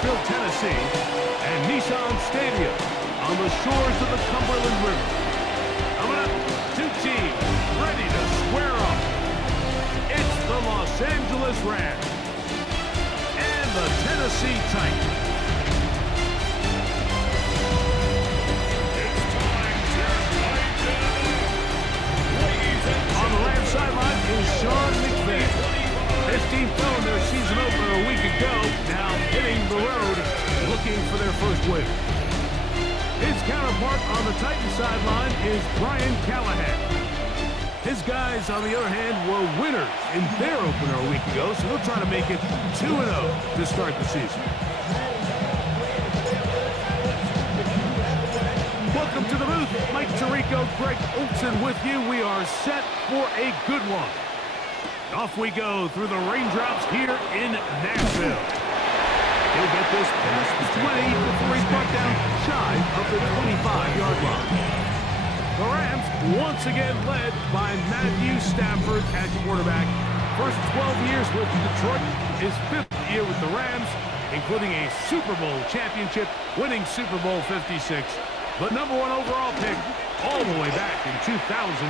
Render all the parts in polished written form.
Nashville, Tennessee, and Nissan Stadium on the shores of the Cumberland River. Coming up, two teams ready to square off. It's the Los Angeles Rams and the Tennessee Titans. It's time to fight it. On the Rams sideline is Sean McVay. His team fell in their season opener a week ago, now hitting the road, looking for their first win. His counterpart on the Titans sideline is Brian Callahan. His guys, on the other hand, were winners in their opener a week ago, so they'll try to make it 2-0 to start the season. Welcome to the booth. Mike Tirico, Greg Olson with you. We are set for a good one. Off we go through the raindrops here in Nashville. He'll get this past the 20 before he's brought down shy of the 25-yard line. The Rams once again led by Matthew Stafford at quarterback. First 12 years with Detroit, his 5th year with the Rams, including a Super Bowl championship, winning Super Bowl 56. The #1 overall pick all the way back in 2009.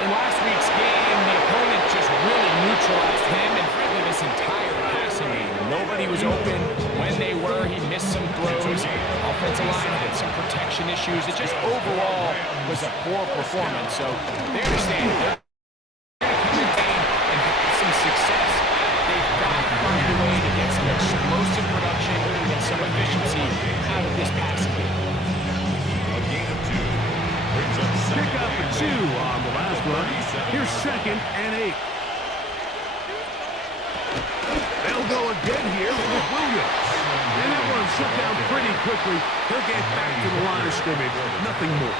In last week's game, the opponent just really neutralized him and frankly this entire passing game. Nobody was open. When they were, he missed some throws. Offensive line had some protection issues. It just overall was a poor performance. So they understand they're going to come in and have some success. They've got to find a way to get some explosive production and some efficiency out of this passing game. Pick up a 2 on the last run. Here's 2nd and 8. They'll go again here with Williams. And that one shut down pretty quickly. He'll get back to the line of scrimmage. Nothing more.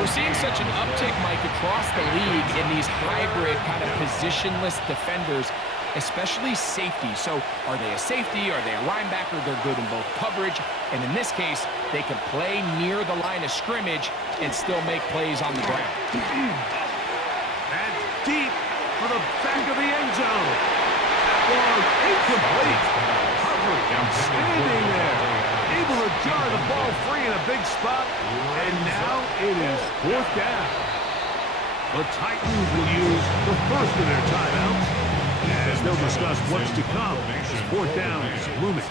We're seeing such an uptick, Mike, across the league in these hybrid kind of positionless defenders, especially safety. So are they a safety? Are they a linebacker? They're good in both coverage. And in this case, they can play near the line of scrimmage and still make plays on the ground. And deep for the back of the end zone. Ball incomplete. Coverage outstanding there. Able to jar the ball free in a big spot. And now it is 4th down. The Titans will use the first of their timeouts as they'll discuss what's to come. 4th down is looming.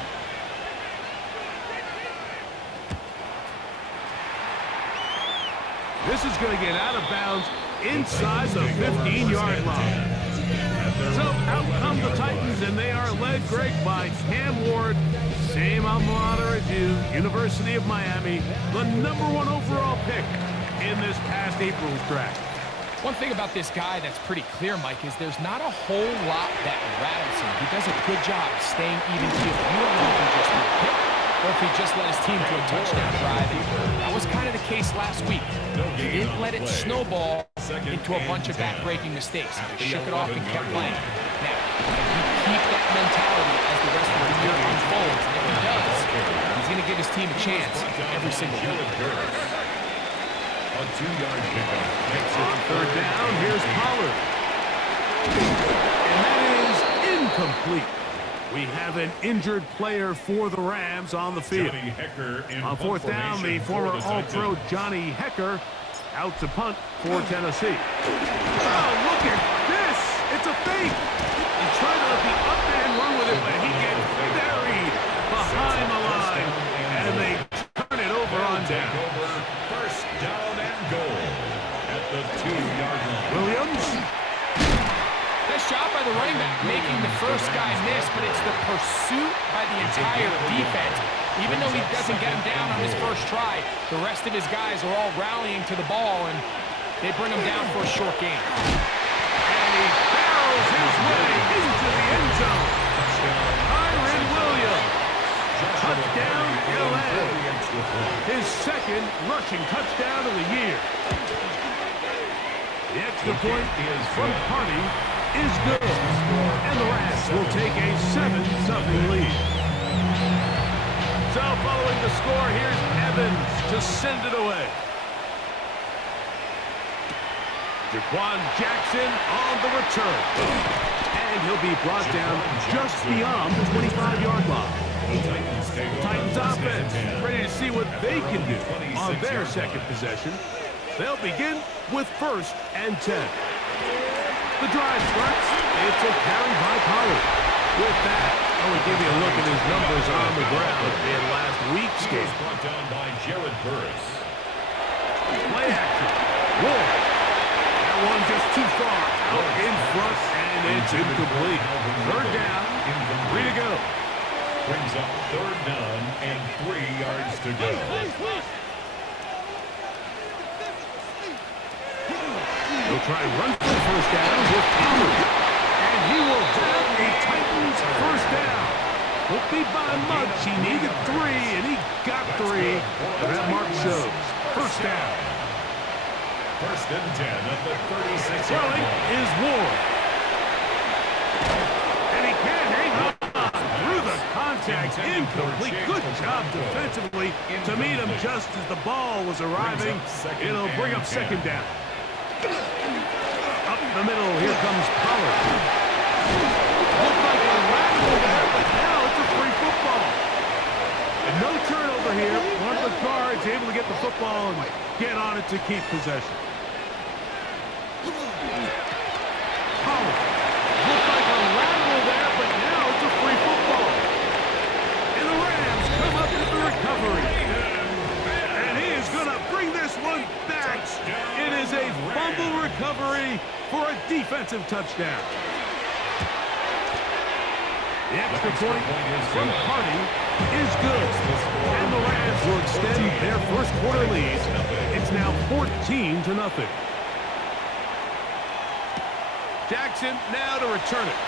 This is going to get out of bounds inside the 15-yard line. So out come the Titans, and they are led, Greg, by Cam Ward. Same alma mater as you, University of Miami, the #1 overall pick in this past April's draft. One thing about this guy that's pretty clear, Mike, is there's not a whole lot that rattles him. He does a good job staying even keeled. You don't know if he just got hit or if he just led his team to a touchdown drive. And that was kind of the case last week. He didn't let it snowball into a bunch of back-breaking mistakes. He shook it off and kept playing. Now, if he keep that mentality as the rest of the year unfolds, and if he does, he's going to give his team a chance every single week. A 2-yard pickup. On 3rd down, here's Pollard. And that is incomplete. We have an injured player for the Rams on the field. On 4th down, the former All-Pro Johnny Hekker out to punt for Tennessee. Oh, look at this! It's a fake! He tried to let the up man run with it, but he gets buried behind the line. And they turn it over on down. First down and goal at the 2-yard line. Williams. Nice job by the running back making the first guy miss, but it's the pursuit by the entire defense. Even though he doesn't get him down on his first try, the rest of his guys are all rallying to the ball, and they bring him down for a short gain. And he barrels his way into the end zone. Kyren Williams. Touchdown, LA. His 2nd rushing touchdown of the year. The extra point is from Hardy is good. And the Rams will take a 7-0 lead. So following the score, here's Evans to send it away. Jaquan Jackson on the return. And he'll be brought down just beyond the 25-yard line. Titans offense ready to see what they can do on their second possession. They'll begin with 1st and 10. The drive starts. It's a carry by Pollard. With that, I will give you a look at his numbers on the ground in last week's game. Brought down by Jared Burris. Play action. Ward. That one just too far out in front, and it's incomplete. 3rd down. 3 to go. Brings up 3rd down and 3 yards to go. He'll try and run for the 1st down with Pollard. And he will down a Titans 1st down. Won't be by much. He needed 3, and he got 3. And that mark shows. 1st down. 1st and 10 at the 36. Throwing is Ward. And he can't hang on. Through the contact. Incomplete. Good job defensively to meet him just as the ball was arriving. It'll bring up 2nd down. Up the middle, here comes Pollard. Looked like a radical there, but now it's a free football. And no turnover here. One of the guards able to get the football and get on it to keep possession. Pollard. Looked like a radical there, but now it's a free football. And the Rams come up with the recovery. And he is going to bring this one back. It is a fumble recovery for a defensive touchdown. The extra point from Hardy is good. And the Rams will extend their 1st quarter lead. It's now 14-0. Jackson now to return it.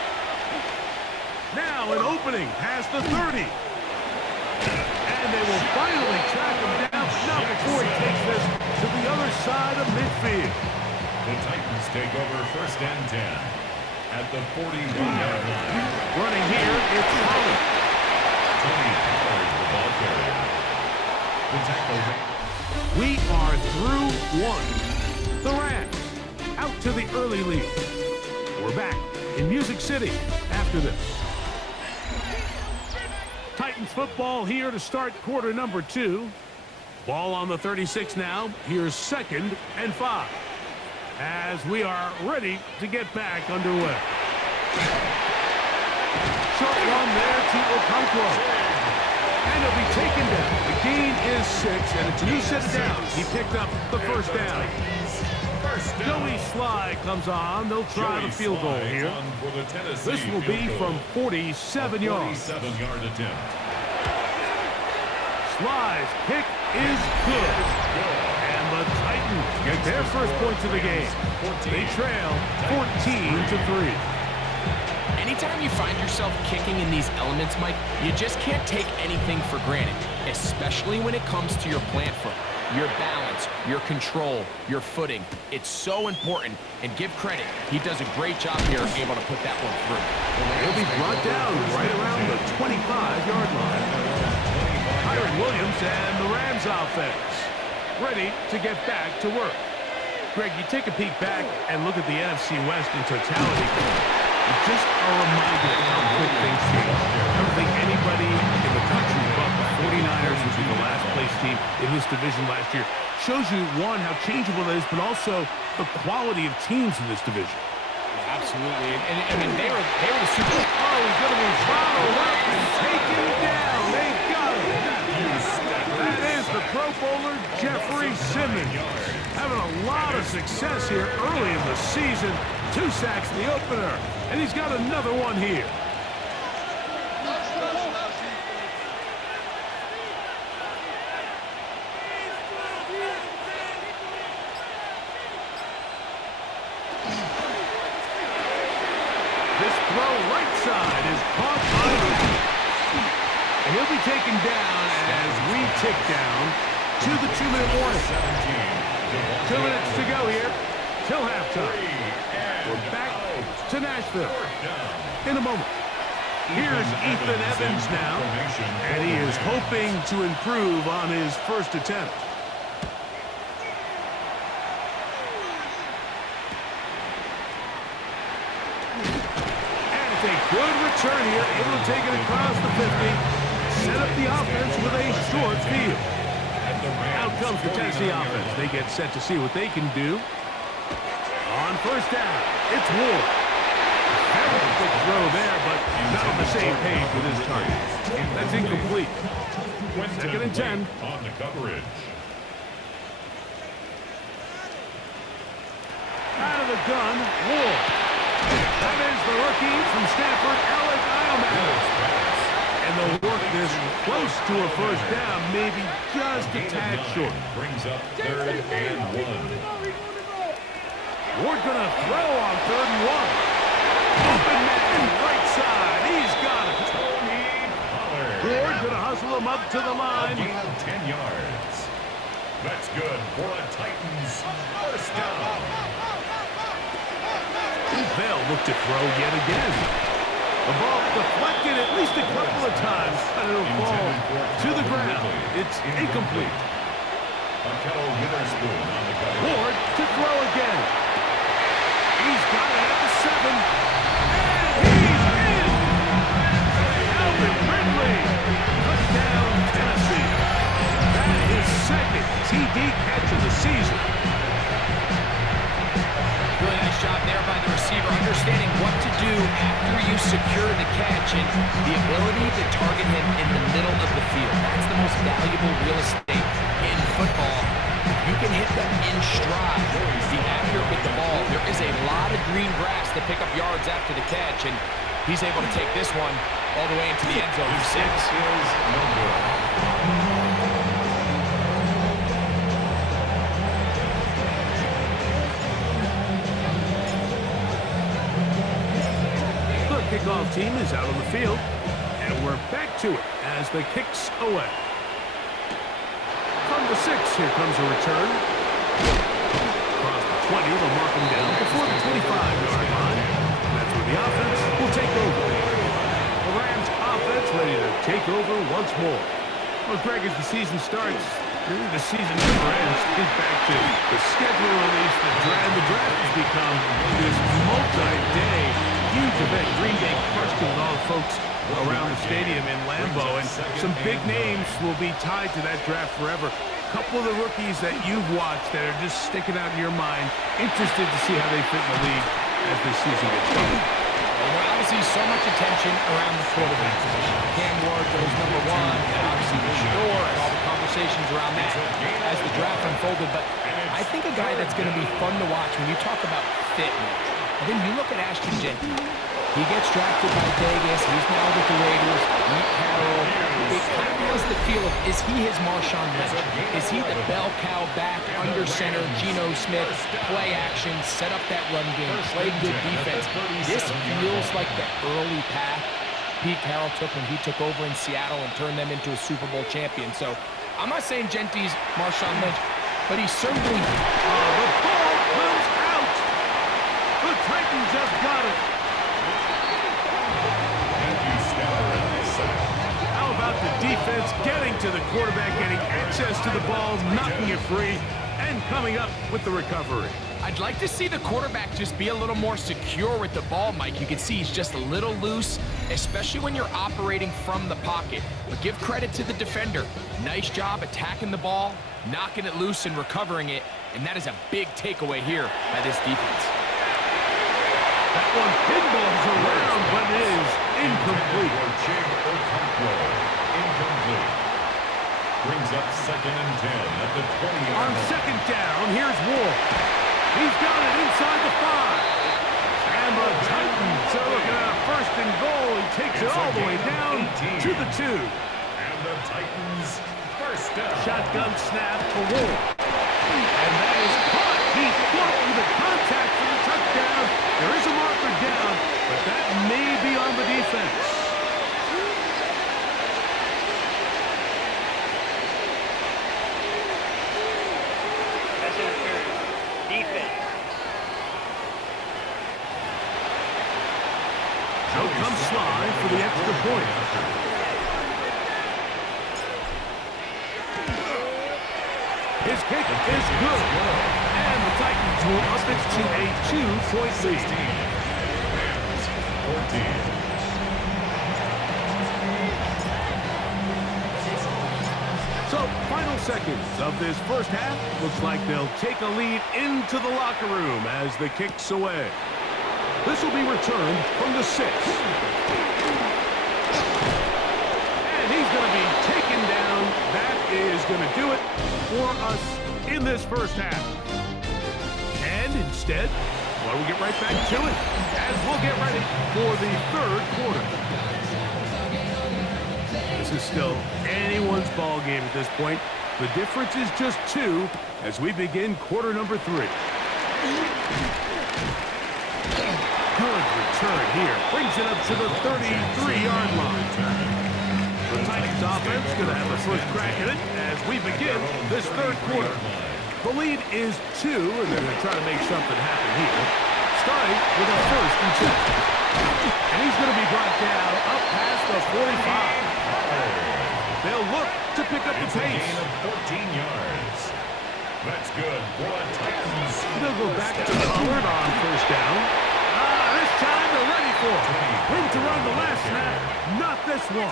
Now an opening past the 30. And they will finally track him down. Not before he takes this to the other side of midfield. The Titans take over 1st and 10 at the 41-yard line. Running here, it's Pollard. Tony Pollard, the ball carrier. The tackle. We are through 1. The Rams out to the early lead. We're back in Music City after this. Titans football here to start quarter number 2. Ball on the 36 now. Here's 2nd and 5. As we are ready to get back underway. Short one there to Okonkwo. And it'll be taken down. The gain is 6, and it's a new set of downs. He picked up the 1st down. Joey Sly comes on. They'll try the field goal here. This will be from 47 yards. 47-yard attempt. Sly's kick is good. And the Titans get their 1st points of the game. They trail 14-3. Anytime you find yourself kicking in these elements, Mike, you just can't take anything for granted, especially when it comes to your plant foot. Your balance, your control, your footing. It's so important, and give credit. He does a great job here able to put that one through. He'll be brought down right around the 25-yard line. Kyren Williams and the Rams offense ready to get back to work. Greg, you take a peek back and look at the NFC West in totality. It's just a reminder of how quick things change. I don't think anybody in the country but the 49ers, which was the last place team in this division last year, shows you, one, how changeable it is, but also the quality of teams in this division. Absolutely. And I mean, they were the Super Bowl. Oh, he's going to be followed up and taken down. They've got him. That is the Pro Bowler, Jeffrey Simmons. Having a lot of success here early in the season. 2 sacks in the opener. And he's got another one here. This throw right side is caught by Luke. And he'll be taken down as we tick down to the 2-minute warning. 2 minutes to go here till halftime. We're back to Nashville in a moment. Here's Ethan Evans now, and he is hoping to improve on his 1st attempt. It's a good return here, able to take it across the 50. Set up the offense with a short field. Out comes the Tennessee offense. They get set to see what they can do. On first down, it's Ward. Very quick throw there, but not on the same page with his target. That's incomplete. Second and 10. On the coverage. Out of the gun, Ward. That is the rookie from Stanford, Alec Iomatter. And they'll work this close to a first down, maybe just a tad short. Brings up 3rd and 1. Ward gonna throw on 3rd and 1. Open man, right side, he's got it. Tony Pollard. Ward gonna hustle him up to the line. Gain of 10 yards. That's good for a Titans first down. Bell looked to throw yet again. The ball deflected at least a couple of times, and it'll fall to the ground. It's incomplete. Akello Witherspoon on the cover. Ward to throw again. He's got it at the 7. And he's in! Alvin Ridley. Touchdown, Tennessee. That is second TD catch of the season. Really nice job there by the receiver, understanding what to do after you secure the catch and the ability to target him in the middle of the field. That's the most valuable real estate in football. You can hit them in stride, be accurate with the ball. There is a lot of green grass to pick up yards after the catch, and he's able to take this one all the way into the end zone. 6 is no good. Kickoff team is out on the field, and we're back to it as the kick's away. From the 6, here comes a return. Across the 20, they'll mark him down before the 25-yard line. That's where the offense will take over. The Rams offense ready to take over once more. Well, Greg, as the season starts, the season never ends. Think back to the schedule release, the draft has become this multi-day huge event. Green Bay crushed it with all the folks around the stadium in Lambeau, and some big names will be tied to that draft forever. A couple of the rookies that you've watched that are just sticking out in your mind, interested to see how they fit in the league as this season gets going. Well, obviously so much attention around the quarterback position. Cam Ward goes number 1, and obviously the Shador and all the conversations around that as the draft unfolded. But I think a guy that's going to be fun to watch when you talk about fit, then you look at Ashton Jeanty. He gets drafted by Vegas. He's now with the Raiders. Pete Carroll. It kind of has the feel of, is he his Marshawn Lynch? Is he the bell cow back under center, Geno Smith, play action, set up that run game, play good defense? This feels like the early path Pete Carroll took when he took over in Seattle and turned them into a Super Bowl champion. So I'm not saying Genty's Marshawn Lynch, but he's certainly... the ball comes out! The Titans have got it! How about the defense getting to the quarterback, getting access to the ball, knocking it free, and coming up with the recovery? I'd like to see the quarterback just be a little more secure with the ball, Mike. You can see he's just a little loose, especially when you're operating from the pocket. But give credit to the defender. Nice job attacking the ball, knocking it loose and recovering it, and that is a big takeaway here by this defense. That one pinballs around, but it is incomplete. Incomplete. Brings up 2nd and 10 at the 20. On 2nd down, here's Ward. He's got it inside the 5. And the Titans are looking at a 1st and goal. He takes it all the way down to the 2. And the Titans first down. Shotgun snap for Ward. And that is caught. He fought with the contact for the touchdown. There is a marker down, but that may be on the defense. Out comes Sly for the extra point. His kick is good. And the Titans will up it to a 2-point lead. 14. So, final seconds of this first half. Looks like they'll take a lead into the locker room as the kick's away. This will be returned from the 6. And he's going to be taken down. That is going to do it for us in this first half. And instead, well, we'll get right back to it as we'll get ready for the third quarter. This is still anyone's ball game at this point. The difference is just 2 as we begin quarter number 3. Good return here. Brings it up to the 33-yard line. The Titans offense going to have a first crack at it as we begin this third quarter. The lead is 2, and they're going to try to make something happen here. Starting with a 1st and 10. And he's going to be brought down up past the 45. They'll look to pick up the pace. Gain of 14 yards. That's good for the Titans. They'll go back to Pollard on 1st down. This time they're ready for it. Room to run the last snap. Not this one.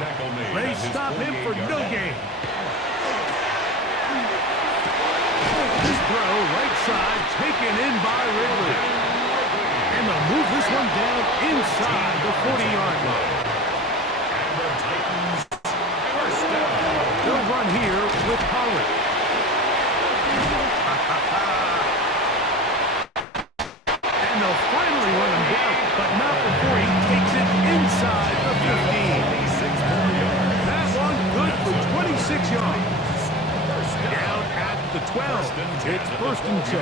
They stop him for no gain. This throw right side taken in by Ridley. And they'll move this one down inside the 40-yard line. And the Titans first down. They'll run here with Pollard. And they'll finally run him down, but not before he takes it inside the 15. That one good for 26 yards. Down at the 12. It's 1st and 10.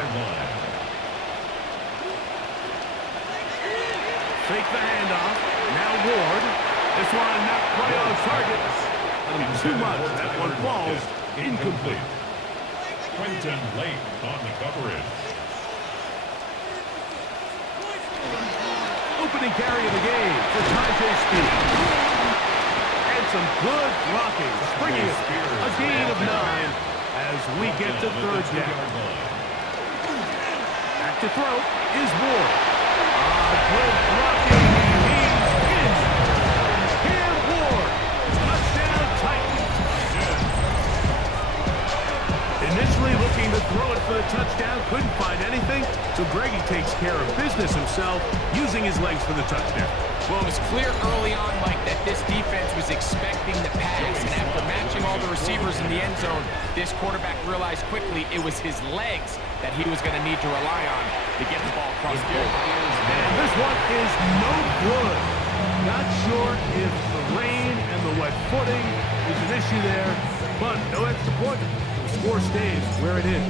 Fake the handoff. Now Ward. This one not quite on target. Too much. That one falls incomplete. Quinton Lake on the coverage. Opening carry of the game for Tyjae Spears. And some good blocking. Springing it. A gain of 9 as we get to 3rd down. Back to throw is Ward. Good blocking. He's in. Here Ward. Touchdown Titans. Initially looking to throw it for the touchdown. Couldn't find anything. So Greggy takes care of business himself using his legs for the touchdown. Well, it was clear early on, Mike, that this defense was expecting the pass. And after matching all the receivers in the end zone, this quarterback realized quickly it was his legs that he was going to need to rely on to get the ball across the field. And this one is no good. Not sure if the rain and the wet footing is an issue there, but no extra point. The score stays where it is.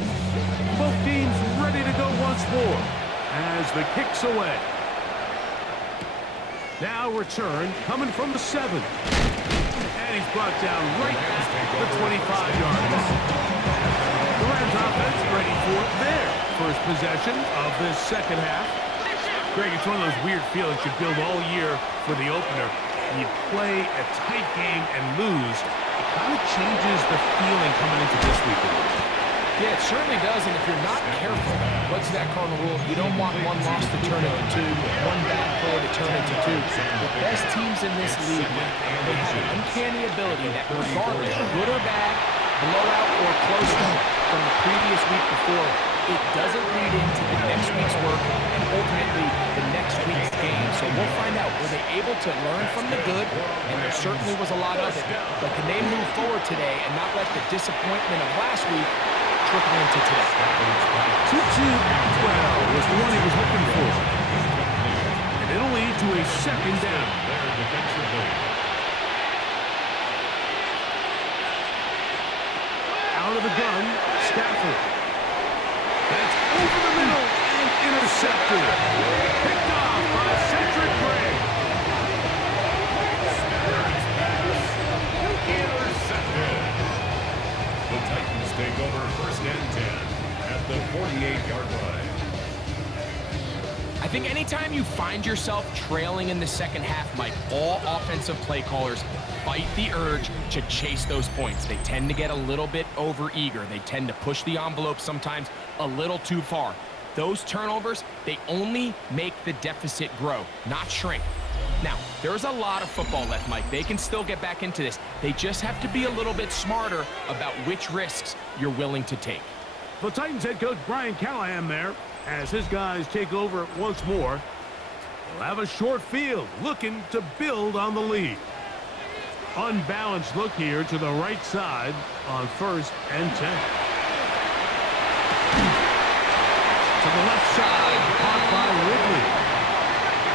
Both teams ready to go once more as the kick's away. Now return coming from the 7. And he's brought down right at the 25-yard line. The Rams offense ready for their first possession of this second half. Greg, it's one of those weird feelings you build all year for the opener. When you play a tight game and lose, it kind of changes the feeling coming into this week. Yeah, it certainly does, and if you're not careful, what's that cardinal rule? You don't want one loss to turn into 2, one bad play to turn into 2. The best teams in this league, they have an uncanny ability that regardless, good or bad, blowout or close from the previous week before, it doesn't lead into the next week's work and ultimately the next week's game. So we'll find out, were they able to learn from the good? And there certainly was a lot of it. But can they move forward today and not let the disappointment of last week trickle into today? 2-2-12 was the one he was looking for. And it'll lead to a second down. Out of the gun, Stafford. That's over the middle and intercepted. Picked off by Cedric Gray. Intercepted. The Titans take over 1st and 10 at the 48-yard line. I think anytime you find yourself trailing in the second half, Mike, all offensive play callers fight the urge to chase those points. They tend to get a little bit overeager. They tend to push the envelope sometimes a little too far. Those turnovers, they only make the deficit grow, not shrink. Now, there's a lot of football left, Mike. They can still get back into this. They just have to be a little bit smarter about which risks you're willing to take. The Titans head coach Brian Callahan there as his guys take over once more. They'll have a short field looking to build on the lead. Unbalanced look here to the right side on 1st and 10. To the left side, caught by Ridley.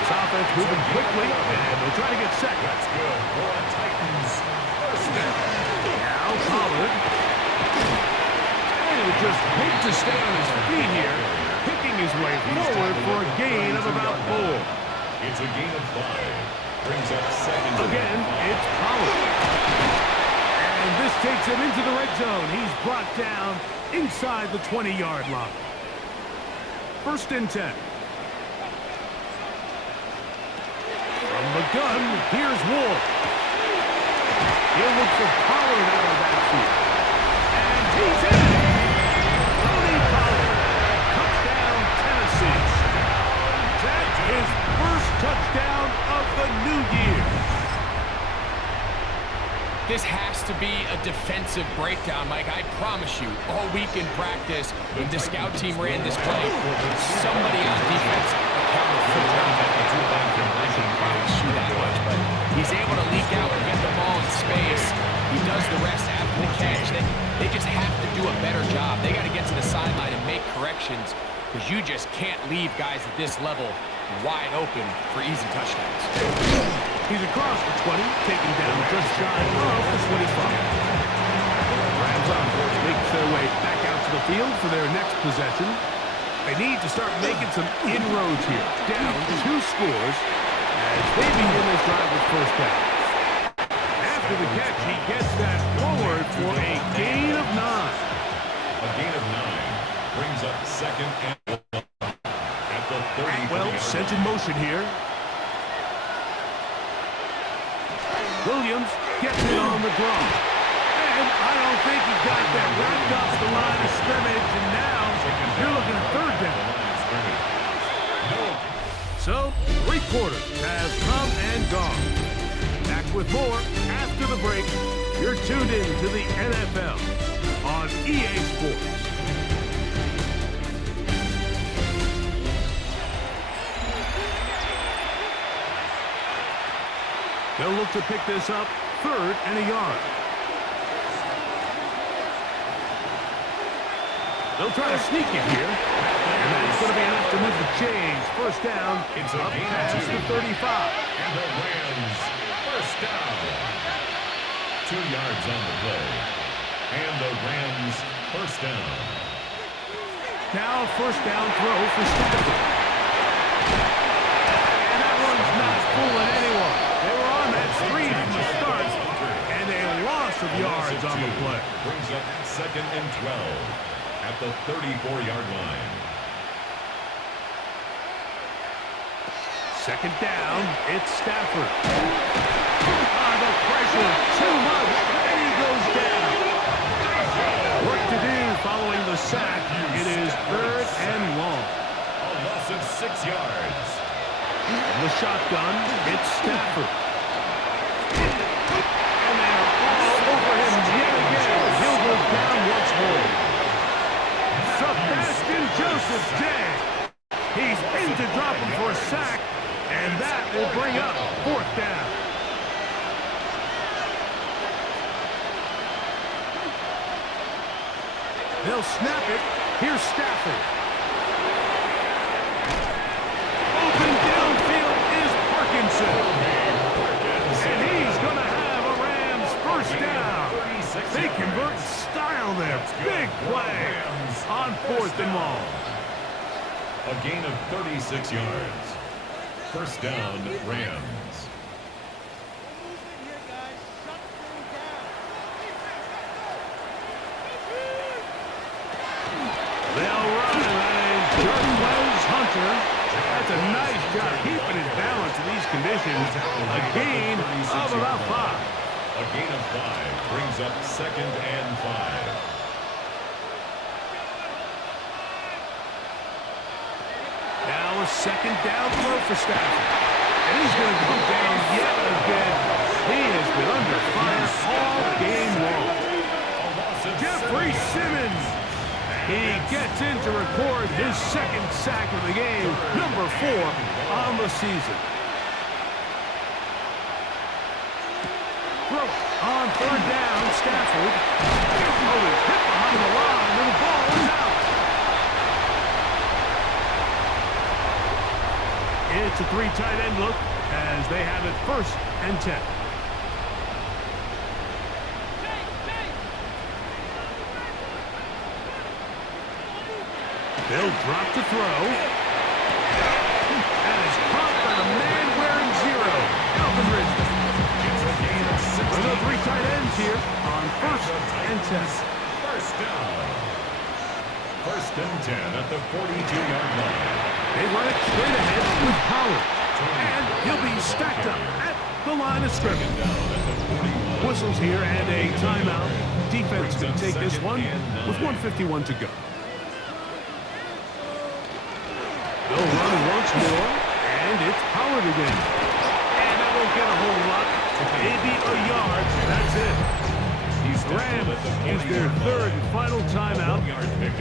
This offense moving quickly, and they'll try to get second. That's good for the Titans. First down. Now Pollard. And he'll just hope to stay on his feet here, picking his way forward for a gain of about 4. It's a gain of 5. Brings up second. Again, it's Pollard. And this takes him into the red zone. He's brought down inside the 20-yard line. 1st and 10. From the gun, here's Ward. He'll look for Pollard out of that field. And he's in! Tony Pollard. Touchdown, Tennessee. That's his first touchdown of the new year. This has to be a defensive breakdown, Mike. I promise you, all week in practice, when the scout team ran this play, somebody on defense accounted for the running back. I can promise you that much. But he's able to leak out and get the ball in space. He does the rest after the catch. They just have to do a better job. They got to get to the sideline and make corrections, because you just can't leave guys at this level wide open for easy touchdowns. He's across the 20, taken down just shy of the 25. Rams on board makes their way back out to the field for their next possession. They need to start making some inroads here. Down 2 scores as they begin this drive with first down. After the catch, he gets that forward for a gain of 9. A gain of 9 brings up second and 1 at the 30. Well, sent in motion here. Williams gets it on the draw. And I don't think he got that wrapped up the line of scrimmage, and now you're looking at 3rd down. So, 3 quarters has come and gone. Back with more after the break. You're tuned in to the NFL on EA Sports. They'll look to pick this up 3rd and a yard. They'll try to sneak it here. And that's going to be enough to move the chains. First down, It's a up gain of past 2. the 35. And the Rams, first down. 2 yards on the play. And the Rams, first down. Now first down throw for Stafford. And that one's not fooling anyone. They were on that screen from the start, and a loss of yards on the play. Brings up second and 12 at the 34-yard line. Second down, it's Stafford. The pressure, too much, and he goes down. Work to do following the sack. It is 3rd and long. A loss of 6 yards. From the shotgun, it's Stafford. And they're all over him yet again. He'll go down once more. Sebastian Joseph dead. He's in to drop him for a sack, and that will bring up 4th down. They'll snap it. Here's Stafford. Open downfield is Parkinson. And he's going to have a Rams first down. They convert style there. Big play on 4th and long. A gain of 36 yards. First down, Rams. They'll run and Jarquez Hunter. That's a nice job keeping his balance in these conditions. A gain of about 5. A gain of 5 brings up second and 5. Now a second down throw for Stafford. And he's going to go down yet again. He has been under fire all game long. Jeffrey Simmons. He gets in to record his second sack of the game, number 4 on the season. Throw on third down, Stafford. Oh, he's hit behind the line, and the ball is out. It's a 3 tight end look as they have it 1st and 10. They'll drop to throw. And it's caught by the man wearing 0, Calvin Ridley. Another 3 tight ends here on 1st and 10. First down. 1st and 10 at the 42-yard line. They run it straight ahead with Pollard. And he'll be stacked up at the line of scrimmage. Whistles here and a timeout. Defense can take this one with 1:51 to go. They'll run once more, and it's Pollard again. And that won't get a whole lot. Maybe a yard. That's it. Rams use their 3rd and final timeout.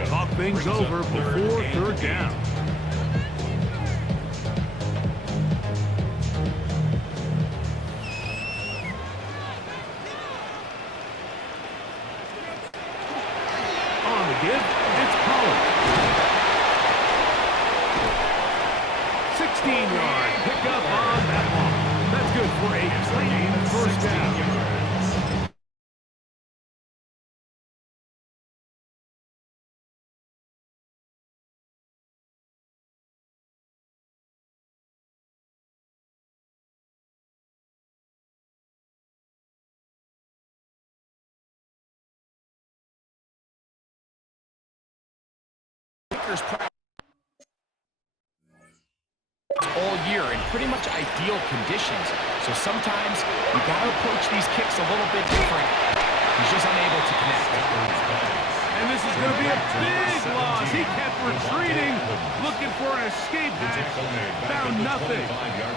Talk things over before 3rd down. On the give, it's Pollard. 16-yard pickup on that one. That's good for a clean 1st down. All year in pretty much ideal conditions. So sometimes you got to approach these kicks a little bit different. He's just unable to connect. And this is going to be a big loss. He kept retreating, looking for an escape hatch. Found nothing.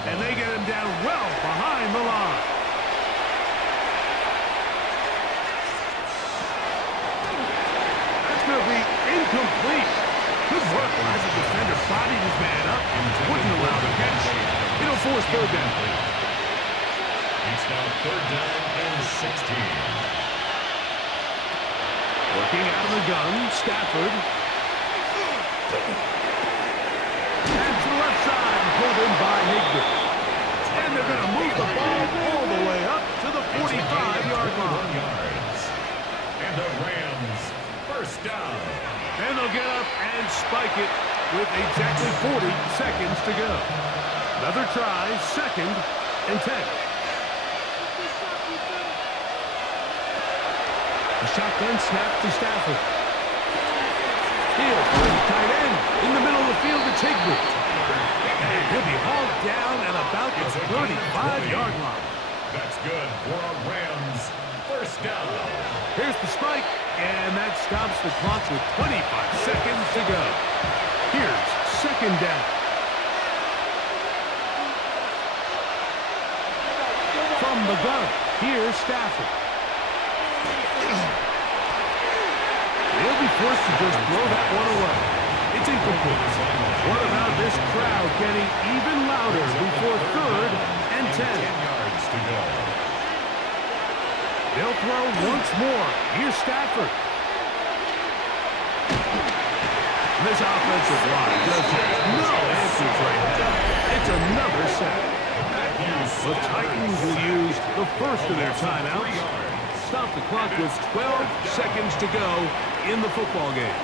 And they get him down well behind the line. That's going to be incomplete. Good work as the defender bodied his man up and wouldn't allow the catch. It'll force 3rd down. It's now 3rd down and 16. Working out of the gun, Stafford. And to the left side, pulled in by Higbee. And they're going to move the ball all the way up to the 45-yard line. And the Rams, 1st down. Then they'll get up and spike it with exactly 40 seconds to go. Another try, 2nd and 10. A shotgun snap to Stafford. He'll play tight end in the middle of the field to Higbee. And he'll be hauled down at about the 35-yard line. That's good for a Rams 1st down. Here's the spike, and that stops the clock with 25 seconds to go. Here's 2nd down. From the gun, here's Stafford. They'll be forced to just throw that one away. It's incomplete. What about this crowd getting even louder before 3rd and 10? 10 yards to go. They'll throw once more. Here's Stafford. This offensive line just has no answers right now. It's another sack. The Titans will use the 1st of their timeouts. Stop the clock with 12 seconds to go in the football game.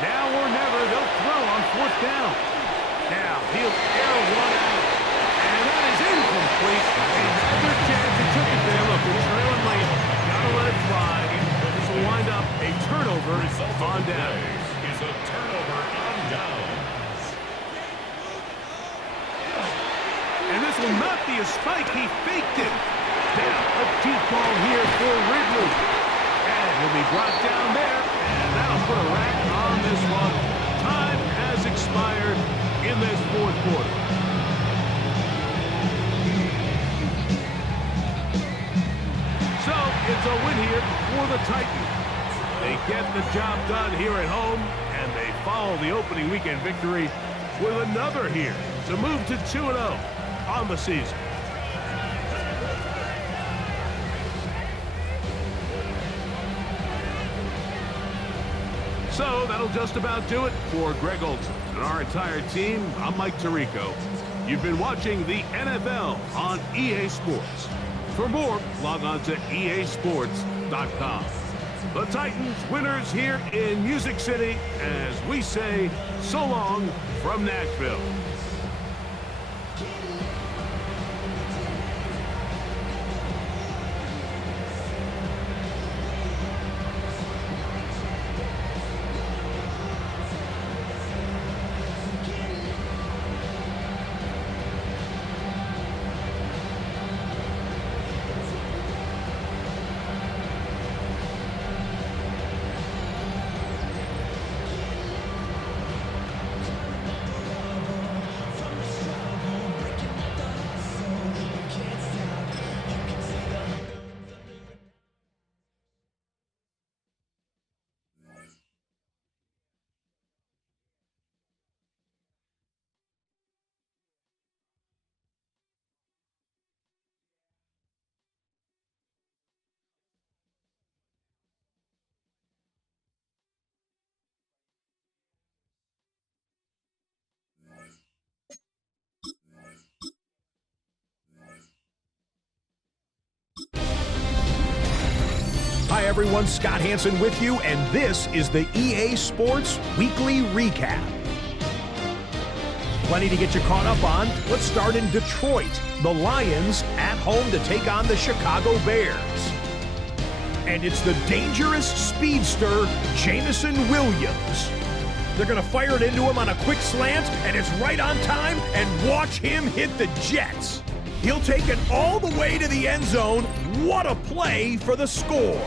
Now or never, they'll throw on 4th down. Now he'll air one out, and that is incomplete. Another chance, he took it there. Look, they're trailing late. Gotta let it fly. This will wind up a turnover on down. Is a turnover on downs. And this will not be a spike. He faked it. Now a deep ball here for Ridley. And he'll be brought down there, and that'll put a wrap on a win here for the Titans. They get the job done here at home, and they follow the opening weekend victory with another here to move to 2-0 on the season. So that'll just about do it for Greg Olsen and our entire team. I'm Mike Tirico. You've been watching the NFL on EA Sports. For more, log on to easports.com. The Titans winners here in Music City as we say so long from Nashville. Hi everyone, Scott Hansen with you, and this is the EA Sports Weekly Recap. Plenty to get you caught up on. Let's start in Detroit. The Lions at home to take on the Chicago Bears. And it's the dangerous speedster, Jameson Williams. They're going to fire it into him on a quick slant, and it's right on time, and watch him hit the Jets. He'll take it all the way to the end zone. What a play for the score.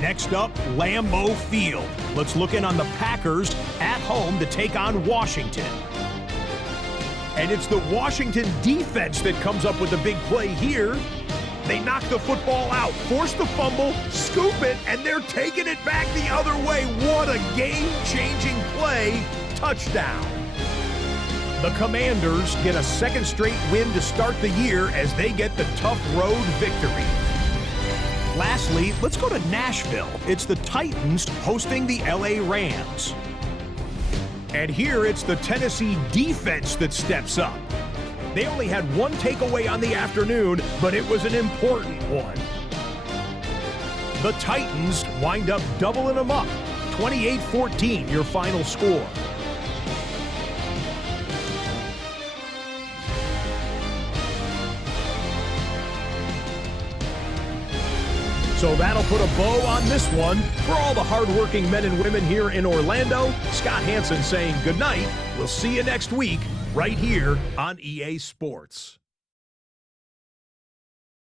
Next up, Lambeau Field. Let's look in on the Packers at home to take on Washington. And it's the Washington defense that comes up with the big play here. They knock the football out, force the fumble, scoop it, and they're taking it back the other way. What a game-changing play. Touchdown. The Commanders get a second straight win to start the year as they get the tough road victory. Lastly, let's go to Nashville. It's the Titans hosting the LA Rams. And here it's the Tennessee defense that steps up. They only had one takeaway on the afternoon, but it was an important one. The Titans wind up doubling them up. 28-14, your final score. So that'll put a bow on this one. For all the hardworking men and women here in Orlando, Scott Hansen saying good night. We'll see you next week right here on EA Sports.